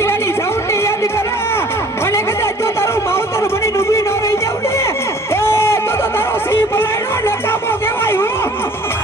છોટી વાળી સાઉન્ડ ને યાદ કરા અને કદાચ જો તારું માવતર બની ડૂબી ન રહી જાવ ને એ તો તારો સિંહ પલાયનો નકામો કહેવાય હો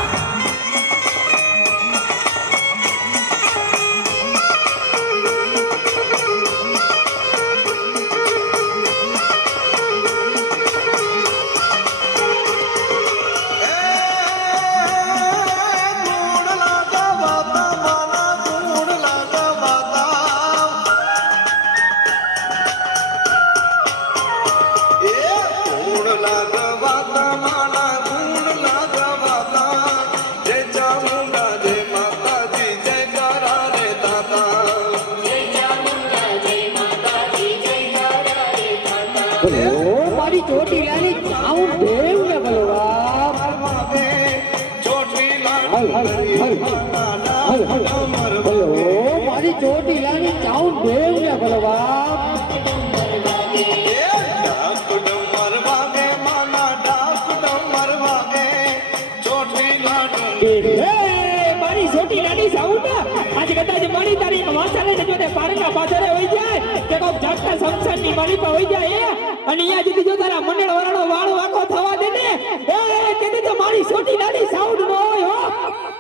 મારી ચોટી લાલી આવું દેવ ને બલવા મારી ચોટી લાલી ચાઉ દેવ ને બલવા મારી ચોટી લાલી સાઉન્ડ આજે કદાચ મારી તારી વાસાને જોતે પારકા પાછળ હોઈ જાય કે કોક જાગતા સંસારની મારી પર હોઈ જાય અને અહીંયા જતી જો તારા મંડળ વરણો વાળો વાકો થવા દે ને એ કીધી તો મારી છોટી લાડી સાઉન્ડ નો હોય હો